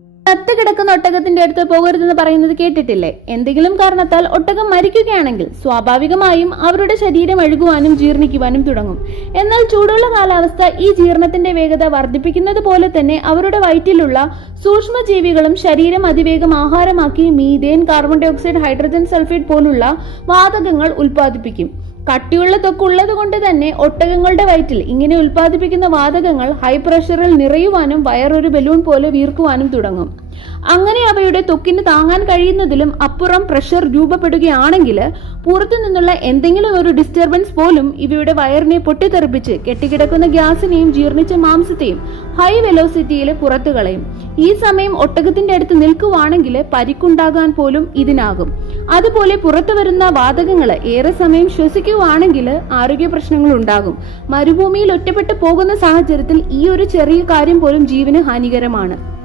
ചത്ത് കിടക്കുന്ന ഒട്ടകത്തിന്റെ അടുത്ത് പോകരുതെന്ന് പറയുന്നത് കേട്ടിട്ടില്ലേ? എന്തെങ്കിലും കാരണത്താൽ ഒട്ടകം മരിക്കുകയാണെങ്കിൽ സ്വാഭാവികമായും അവരുടെ ശരീരം അഴുകുവാനും ജീർണിക്കുവാനും തുടങ്ങും. എന്നാൽ ചൂടുള്ള കാലാവസ്ഥ ഈ ജീർണത്തിന്റെ വേഗത വർദ്ധിപ്പിക്കുന്നത് പോലെ തന്നെ അവരുടെ വയറ്റിലുള്ള സൂക്ഷ്മജീവികളും ശരീരം അതിവേഗം ആഹാരമാക്കി methane, carbon dioxide, hydrogen sulphate പോലുള്ള വാതകങ്ങൾ ഉൽപ്പാദിപ്പിക്കും. കട്ടിയുള്ള ത്വക്കുള്ളത് കൊണ്ട് തന്നെ ഒട്ടകങ്ങളുടെ വയറ്റിൽ ഇങ്ങനെ ഉൽപ്പാദിപ്പിക്കുന്ന വാതകങ്ങൾ ഹൈ പ്രഷറിൽ നിറയുവാനും വയറൊരു ബലൂൺ പോലെ വീർക്കുവാനും തുടങ്ങും. അങ്ങനെ അവയുടെ ത്വക്കിന് താങ്ങാൻ കഴിയുന്നതിലും അപ്പുറം പ്രഷർ രൂപപ്പെടുകയാണെങ്കിൽ പുറത്തു നിന്നുള്ള എന്തെങ്കിലും ഒരു ഡിസ്റ്റർബൻസ് പോലും ഇവയുടെ വയറിനെ പൊട്ടിത്തെറിപ്പിച്ച് കെട്ടിക്കിടക്കുന്ന ഗ്യാസിനെയും ജീർണിച്ച മാംസത്തെയും ഹൈ വെലോസിറ്റിയിൽ പുറത്തു കളയും. ഈ സമയം ഒട്ടകത്തിന്റെ അടുത്ത് നിൽക്കുവാണെങ്കിൽ പരിക്കുണ്ടാകാൻ പോലും ഇതിനാകും. അതുപോലെ പുറത്തു വരുന്ന വാതകങ്ങൾ ഏറെ സമയം ശ്വസിക്കുവാണെങ്കിൽ ആരോഗ്യ പ്രശ്നങ്ങൾ ഉണ്ടാകും. മരുഭൂമിയിൽ ഒറ്റപ്പെട്ടു പോകുന്ന സാഹചര്യത്തിൽ ഈ ഒരു ചെറിയ കാര്യം പോലും ജീവന് ഹാനികരമാണ്.